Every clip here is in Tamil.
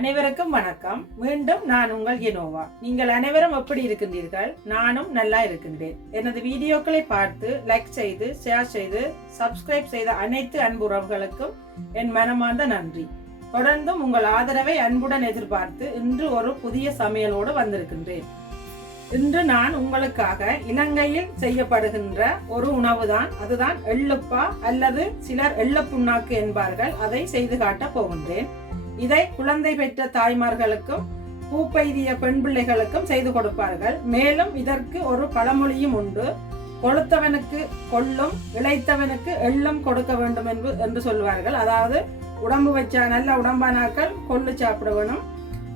அனைவருக்கும் வணக்கம். மீண்டும் நான் உங்கள் இனோவா. நீங்கள் அனைவரும் எப்படி இருக்கின்றீர்கள்? நானும் நல்லா இருக்கின்றேன். எனது வீடியோக்களை பார்த்து லைக் செய்து, ஷேர் செய்து, சப்ஸ்கிரைப் செய்த அனைத்து அன்புறவுகளுக்கும் என் மனமார்ந்த நன்றி. தொடர்ந்தும் உங்கள் ஆதரவை அன்புடன் எதிர்பார்த்து இன்று ஒரு புதிய சமையலோடு வந்திருக்கின்றேன். இன்று நான் உங்களுக்காக இலங்கையில் செய்யப்படுகின்ற ஒரு உணவுதான், அதுதான் எள்ளுப்பா அல்லது சிலர் எள்ளுப்புண்ணாக்கு என்பார்கள். அதை செய்து காட்ட போகின்றேன். இதை குழந்தை பெற்ற தாய்மார்களுக்கும் பூப்பெய்திய பெண் பிள்ளைகளுக்கும் செய்து கொடுப்பார்கள். மேலும் இதற்கு ஒரு பழமொழியும் உண்டு. கொளுத்தவனுக்கு கொள்ளும், இளைத்தவனுக்கு எள்ளும் கொடுக்க வேண்டும் என்று சொல்வார்கள். அதாவது உடம்பு வச்சா நல்ல உடம்பானாக்கள் கொள்ளு சாப்பிட வேணும்,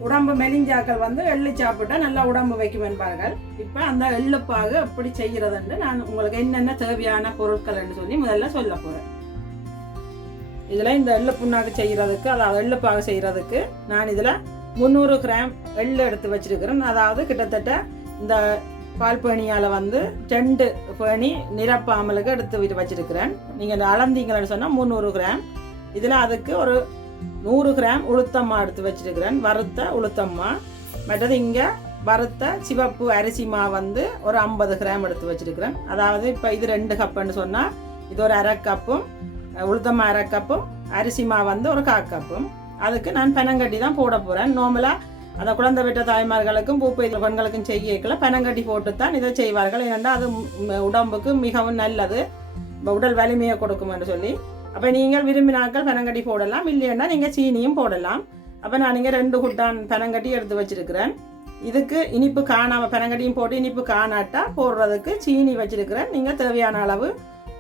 உடம்பு மெலிஞ்சாக்கள் எள்ளு சாப்பிட்டா நல்லா உடம்பு வைக்கும் என்பார்கள். இப்ப அந்த எள்ளுப்பாக எப்படி செய்யறதுன்னு நான் உங்களுக்கு என்னென்ன தேவையான பொருட்கள் என்று சொல்லி முதல்ல சொல்ல போறேன். இதுல இந்த எள்ளு புண்ணாக்கு செய்யறதுக்கு, அதாவது எள்ளுப்பாக செய்யறதுக்கு நான் இதுல 300 கிராம் எள்ளு எடுத்து வச்சிருக்கிறேன். அதாவது கிட்டத்தட்ட இந்த பால் பேணியால 2 பேணி நிரப்பாமலுக்கு எடுத்து வச்சிருக்கிறேன். நீங்க அளந்தீங்கன்னு சொன்னா 300 கிராம். இதுல அதுக்கு ஒரு 100 கிராம் உளுத்தம்மா எடுத்து வச்சிருக்கிறேன், வறுத்த உளுத்தம்மா. மற்றது இங்க வறுத்த சிவப்பு அரிசி மா ஒரு 50 கிராம் எடுத்து வச்சிருக்கிறேன். அதாவது இப்ப இது 2 கப்புன்னு சொன்னா இது ஒரு அரை கப்பும், உளுத்தம்மா அரை கப்பும், அரிசி மா ஒரு 1/4 கப்பும். அதுக்கு நான் பெனங்கட்டி தான் போட போறேன். நார்மலா அந்த குழந்தை பெற்ற தாய்மார்களுக்கும் பூப்பெய்திய பெண்களுக்கும் செய்யக்கல பெனங்கட்டி போட்டுத்தான் இதை செய்வார்கள். ஏனென்றால் அது உடம்புக்கு மிகவும் நல்லது, உடல் வலிமையை கொடுக்கும் என்று சொல்லி. அப்போ நீங்கள் விரும்பினாக்கள் பெனங்கட்டி போடலாம், இல்லைன்னா நீங்கள் சீனியும் போடலாம். அப்போ நான் இங்கே 2 குட்டான் பெனங்கட்டி எடுத்து வச்சிருக்கிறேன். இதுக்கு இனிப்பு காணாமல் பெனங்கட்டியும் போட்டு இனிப்பு காணாட்டா போடுறதுக்கு சீனி வச்சிருக்கிறேன். நீங்கள் தேவையான அளவு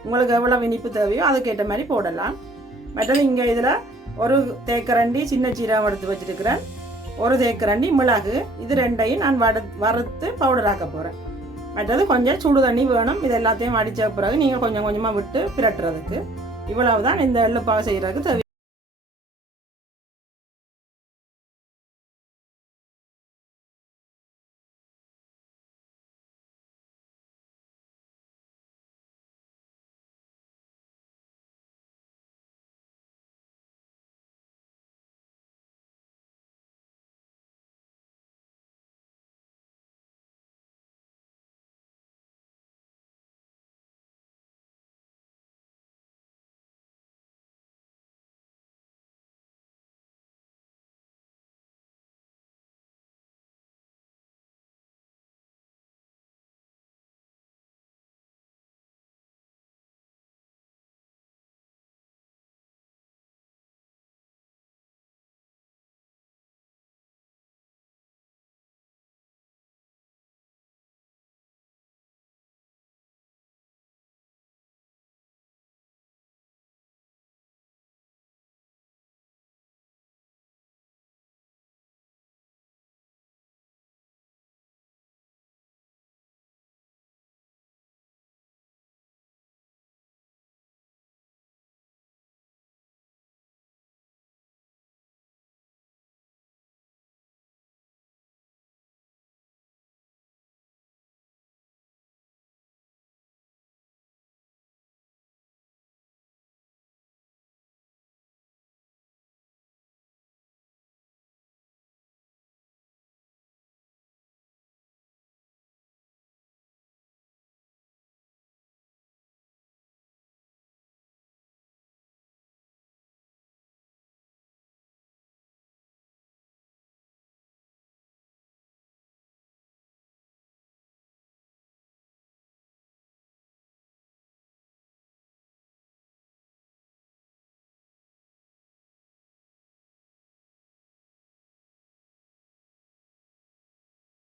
உங்களுக்கு எவ்வளவு இனிப்பு தேவையோ அதுக்கேற்ற மாதிரி போடலாம். மற்றது இங்கே இதில் ஒரு தேக்கரண்டி சின்ன சீரகம் எடுத்து வச்சிருக்கிறேன், ஒரு தேக்கரண்டி மிளகு. இது 2ஐயும் நான் வறுத்து பவுடராக்க போகிறேன். மற்றது கொஞ்சம் சுடு தண்ணி வேணும். இது எல்லாத்தையும் அடித்த பிறகு நீங்கள் கொஞ்சம் கொஞ்சமாக விட்டு பிரட்டுறதுக்கு. இவ்வளவுதான் இந்த எள்ளுப்பாக செய்யறதுக்கு தேவை.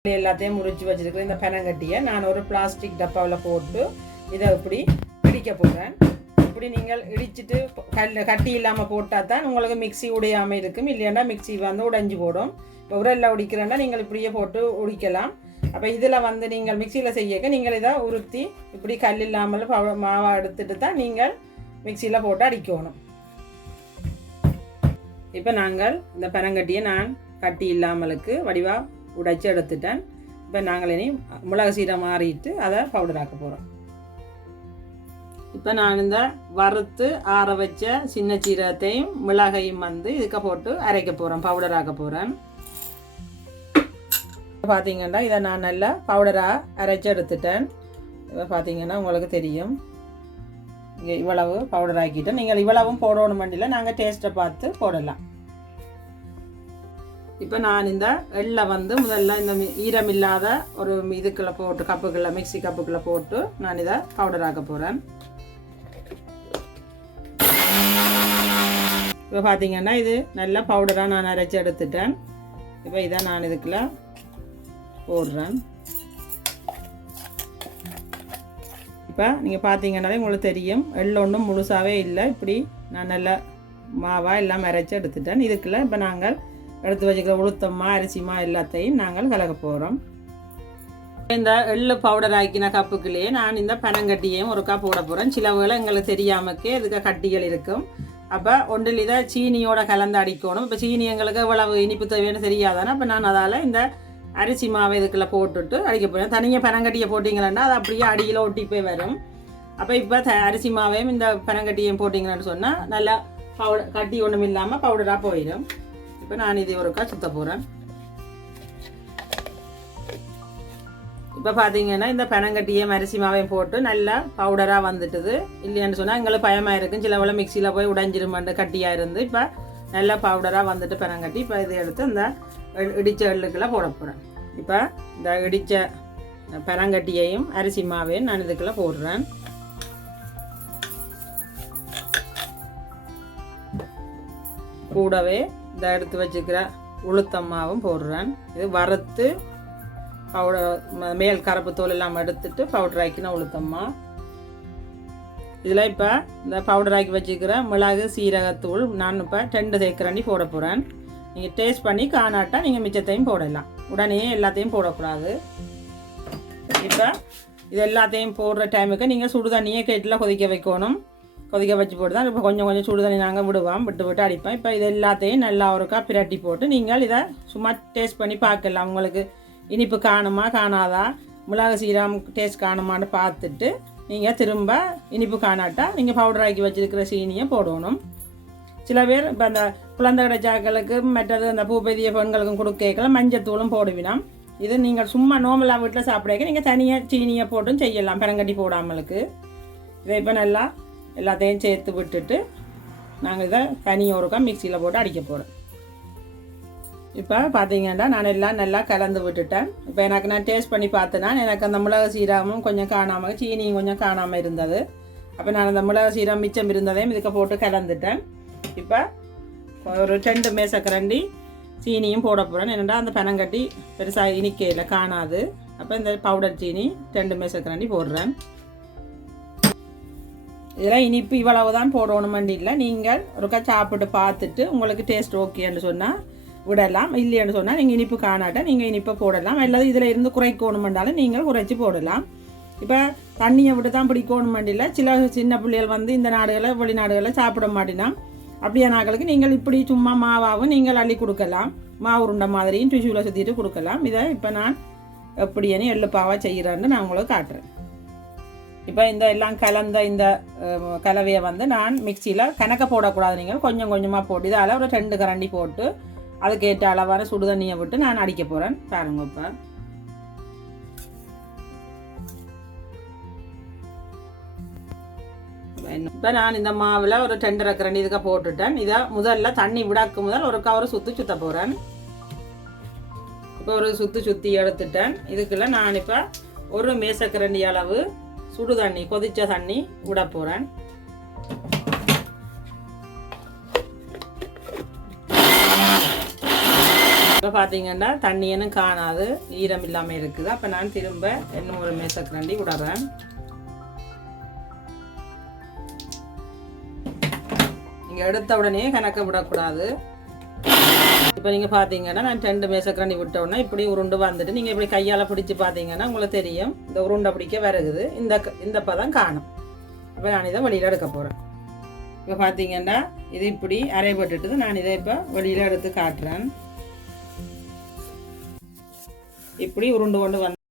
எல்லாத்தையும் முறிச்சு வச்சிருக்கிறேன். இந்த பெனங்கட்டியை நான் ஒரு பிளாஸ்டிக் டப்பாவில் போட்டு இதை இப்படி இடிக்க போகிறேன். இப்படி நீங்கள் இடிச்சிட்டு கட்டி இல்லாமல் போட்டால் தான் உங்களுக்கு மிக்சி உடையாமல் இருக்கும், இல்லைன்னா மிக்சி உடைஞ்சு போடும். இப்போ உரல்ல உடிக்கிறேன்னா நீங்கள் இப்படியே போட்டு உடிக்கலாம். அப்போ இதில் நீங்கள் மிக்சியில் செய்யக்க நீங்கள் இதை உருத்தி இப்படி கல் இல்லாமல் மாவா எடுத்துட்டு தான் நீங்கள் மிக்சியில் போட்டு அடிக்கணும். இப்போ நாங்கள் இந்த பெனங்கட்டியை நான் கட்டி இல்லாமலுக்கு வடிவாக உடைச்சி எடுத்துட்டேன். இப்போ நாங்கள் இனி மிளகு சீரை மாறிட்டு அதை பவுடர் ஆக்க போகிறோம். இப்போ நான் இந்த வறுத்து ஆற வச்ச சின்ன சீரகத்தையும் மிளகையும் வந்து இதுக்க போட்டு அரைக்க போகிறேன், பவுடர் ஆக்க போகிறேன். பார்த்தீங்கன்னா இதை நான் நல்லா பவுடராக அரைச்சி எடுத்துட்டேன். இப்போ பார்த்தீங்கன்னா உங்களுக்கு தெரியும் இங்கே இவ்வளவு பவுடர் ஆக்கிட்டேன். நீங்கள் இவ்வளவும் போடணும் வண்டியில் நாங்கள் டேஸ்ட்டை பார்த்து போடலாம். இப்போ நான் இந்த எள்ளை வந்து முதல்ல இந்த ஈரம் இல்லாத ஒரு இதுக்குள்ளே போட்டு கப்புக்குள்ளே மிக்சி கப்புக்குள்ளே போட்டு நான் இதை பவுடர் ஆக்க போகிறேன். இப்போ பார்த்தீங்கன்னா இது நல்லா பவுடராக நான் அரைச்சி எடுத்துட்டேன். இப்போ இதை நான் இதுக்குள்ளே போடுறேன். இப்போ நீங்கள் பார்த்தீங்கன்னாலே உங்களுக்கு தெரியும் எள்ளு ஒன்றும் முழுசாகவே இல்லை. இப்படி நான் நல்லா மாவாக எல்லாம் அரைச்சி எடுத்துட்டேன். இதுக்குள்ளே இப்போ நாங்கள் எடுத்து வச்சுக்கிற உளுத்தம்மா அரிசிமா எல்லாத்தையும் நாங்கள் கலக்க போகிறோம். இந்த எள்ளு பவுடர் ஆக்கின கப்புக்குள்ளேயே நான் இந்த பனங்கட்டியையும் ஒரு கப் போட போகிறேன். சில வேளை எங்களுக்கு தெரியாமக்கே இதுக்கு கட்டிகள் இருக்கும். அப்போ ஒன்றில் இதை சீனியோட கலந்து அடிக்கணும். இப்போ சீனி எங்களுக்கு எவ்வளவு இனிப்பு தேவைன்னு தெரியாதானே. அப்போ நான் அதால் இந்த அரிசி மாவை இதுக்குள்ளே போட்டுட்டு அடிக்க போகிறேன். தனியாக பனங்கட்டியை போட்டிங்கன்னா அது அப்படியே அடியில் ஒட்டி போய் வரும். அப்போ இப்போ அரிசி மாவையும் இந்த பனங்கட்டியையும் போட்டிங்கன்னு சொன்னால் நல்லா பவுடர் கட்டி ஒன்றும் இல்லாமல் பவுடராக போயிடும். இப்போ நான் இது ஒருக்கா சுத்த போகிறேன். இப்போ பார்த்தீங்கன்னா இந்த பனங்கட்டியும் அரிசி மாவையும் போட்டு நல்லா பவுடராக வந்துட்டுது. இல்லைன்னு சொன்னால் எங்களுக்கு பயமாக இருக்கும், சில வேளை மிக்சியில் போய் உடைஞ்சிருமாண்டு கட்டியாக இருந்து. இப்போ நல்லா பவுடராக வந்துட்டு பனங்கட்டி இப்போ இதை எடுத்து இந்த இடித்த எள்ளுக்குள்ளே போட போகிறேன். இப்போ இந்த இடித்த பனங்கட்டியையும் அரிசி மாவையும் நான் இதுக்குள்ளே போடுறேன். கூடவே இதை எடுத்து வச்சுக்கிற உளுத்தம்மாவும் போடுறேன். இது வறுத்து பவுடர் மேல் கருப்பு தோல் எல்லாம் எடுத்துட்டு பவுடர் ஆக்கின உளுத்தம்மா. இதில் இப்போ இந்த பவுடர் ஆக்கி வச்சுக்கிற மிளகு சீரகத்தூள் நான் இப்போ 2 தேக்கரண்டி போட போகிறேன். நீங்கள் டேஸ்ட் பண்ணி காணாட்டா நீங்கள் மிச்சத்தையும் போடலாம், உடனே எல்லாத்தையும் போடக்கூடாது. இப்போ இது எல்லாத்தையும் போடுற டைமுக்கு நீங்கள் சுடு தண்ணியை கேட்டில் கொதிக்க வைக்கணும். கொதிக்க வச்சு போட்டு தான் இப்போ கொஞ்சம் கொஞ்சம் சுடு தண்ணி நாங்கள் விட்டு அடிப்போம். இப்போ இது எல்லாத்தையும் நல்லா ஒருக்கா பிரட்டி போட்டு நீங்கள் இதை சும்மா டேஸ்ட் பண்ணி பார்க்கலாம். உங்களுக்கு இனிப்பு காணுமா காணாதா, மிளகு சீரகம் டேஸ்ட் காணுமான்னு பார்த்துட்டு நீங்கள் திரும்ப இனிப்பு காணாட்டா நீங்கள் பவுடர் ஆக்கி வச்சுருக்கிற சீனியை போடணும். சில பேர் இப்போ அந்த குழந்தை கிடைச்சாக்களுக்கு மற்றது அந்த பூபெதிய பெண்களுக்கும் கொடுக்கலாம் மஞ்சத்தூளும் போடுவினோம். இது நீங்கள் சும்மா நோமலாக வீட்டில் சாப்பிட்றதுக்கு நீங்கள் தனியாக சீனியை போட்டும் செய்யலாம், பெரங்கட்டி போடாமலுக்கு. இதை இப்போ நல்லா எல்லாத்தையும் சேர்த்து விட்டுட்டு நாங்கள் இதை தனியாக ஒருக்கா மிக்சியில் போட்டு அடிக்க போகிறோம். இப்போ பார்த்தீங்கன்னா நான் எல்லாம் நல்லா கலந்து விட்டுட்டேன். இப்போ எனக்கு நான் டேஸ்ட் பண்ணி பார்த்தேன்னா எனக்கு அந்த மிளகு சீரகமும் கொஞ்சம் காணாமல் சீனியும் கொஞ்சம் காணாமல் இருந்தது. அப்போ நான் அந்த மிளகு சீரகம் மிச்சம் இருந்ததையும் இதுக்கு போட்டு கலந்துட்டேன். இப்போ ஒரு 2 மேசக்கரண்டி சீனியும் போட போகிறேன். என்னென்னா அந்த பனங்கட்டி பெருசாக இனிக்கையில் காணாது. அப்போ இந்த பவுடர் சீனி 2 மேசக்கரண்டி போடுறேன். இதெல்லாம் இனிப்பு இவ்வளவு தான் போடணுமெண்டு இல்லை, நீங்கள் ஒருக்கா சாப்பிட்டு பார்த்துட்டு உங்களுக்கு டேஸ்ட் ஓகேன்னு சொன்னால் விடலாம். இல்லைன்னு சொன்னால் நீங்கள் இனிப்பு காணாட்ட நீங்கள் இனிப்பை போடலாம். அல்லது இதில் இருந்து குறைக்கணுமெண்டாலும் நீங்கள் குறைச்சி போடலாம். இப்போ தண்ணியை விட்டு தான் பிடிக்கணுமெண்டு இல்லை, சின்ன பிள்ளைகள் வந்து இந்த நாடுகளில் வெளிநாடுகளில் சாப்பிட மாட்டினா அப்படியே நாட்களுக்கு நீங்கள் இப்படி சும்மா மாவாகவும் நீங்கள் அள்ளி கொடுக்கலாம். மாவு உருண்டை மாதிரியும் டிஷ்யூவில் சுற்றிட்டு கொடுக்கலாம். இதை இப்போ நான் எப்படின்னு எள்ளுப்பாவாக செய்கிறேன்னு நான் உங்களுக்கு காட்டுறேன். இப்போ இந்த எல்லாம் கலந்த இந்த கலவையை வந்து நான் மிக்சியில் கணக்க போடக்கூடாது, நீங்கள் கொஞ்சம் கொஞ்சமாக போட்டு இதால் ஒரு 2 கரண்டி போட்டு அதுக்கேற்ற அளவான சுடு தண்ணியை விட்டு நான் அடிக்க போகிறேன். பாருங்க இப்போ நான் இந்த மாவில் ஒரு 2 கரண்டி இதுக்கு போட்டுட்டேன். இதை முதல்ல தண்ணி விடாக்கு முதல் ஒரு கவரை சுற்ற போகிறேன். இப்போ ஒரு சுற்றி எடுத்துட்டேன். இதுக்குள்ள நான் இப்போ ஒரு மேசக்கரண்டி அளவு சுடு தண்ணி கொதிச்ச தண்ணி விட போகிறேன். இப்போ பார்த்தீங்கன்னா தண்ணியனும் காணாது, ஈரம் இல்லாமல் இருக்குது. அப்போ நான் திரும்ப இன்னும் ஒரு மேசக்கரண்டி விடுறேன். நீங்கள் எடுத்த உடனே கணக்க விடக்கூடாது. இப்போ நீங்கள் பார்த்தீங்கன்னா நான் 2 மேசக்கரண்டி விட்ட உடனே இப்படி உருண்டு வந்துட்டு நீங்கள் இப்படி கையால் பிடிச்சி பார்த்தீங்கன்னா உங்களுக்கு தெரியும் இந்த உருண்டை பிடிக்க வருகுது. இந்த பதம் காணும். இப்போ நான் இதை வெளியில் எடுக்க போகிறேன். இப்போ பார்த்தீங்கன்னா இது இப்படி அரைப்பட்டுட்டு நான் இதை இப்போ வெளியில் எடுத்து காட்டுறேன். இப்படி உருண்டு கொண்டு வந்து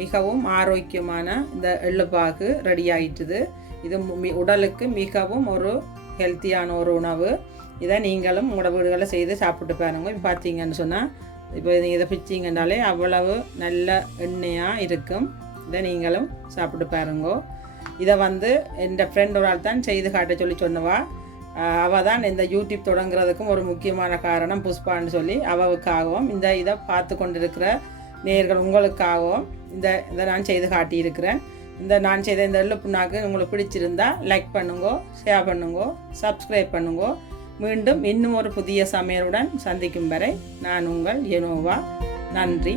மிகவும் ஆரோக்கியமான இந்த எள்ளுப்பாகு ரெடி ஆயிட்டுது. இது உடலுக்கு மிகவும் ஒரு ஹெல்த்தியான ஒரு உணவு. இதை நீங்களும் உங்களோட வீடுகளில் செய்து சாப்பிட்டு பாருங்க. இப்போ பார்த்தீங்கன்னு சொன்னால் இப்போ நீங்கள் இதை பிச்சிங்கன்னாலே அவ்வளவு நல்ல எண்ணெயாக இருக்கும். இதை நீங்களும் சாப்பிட்டு பாருங்கோ. இதை என் ஃப்ரெண்ட் ஒரு ஆள் தான் செய்து காட்ட சொன்னவா. அவள் தான் இந்த யூடியூப் தொடங்குறதுக்கும் ஒரு முக்கியமான காரணம் புஷ்பான்னு சொல்லி அவளுக்காகவும் இதை பார்த்து கொண்டிருக்கிற நேயர்கள் உங்களுக்காகவும் இதை நான் செய்து காட்டியிருக்கிறேன். நான் செய்த இந்த எள்ளு புண்ணாக்கு உங்களுக்கு பிடிச்சிருந்தா லைக் பண்ணுங்கோ, ஷேர் பண்ணுங்கோ, சப்ஸ்கிரைப் பண்ணுங்கோ. மீண்டும் இன்னும் ஒரு புதிய சமையலுடன் சந்திக்கும் வரை நான் உங்கள் எனோவா. நன்றி.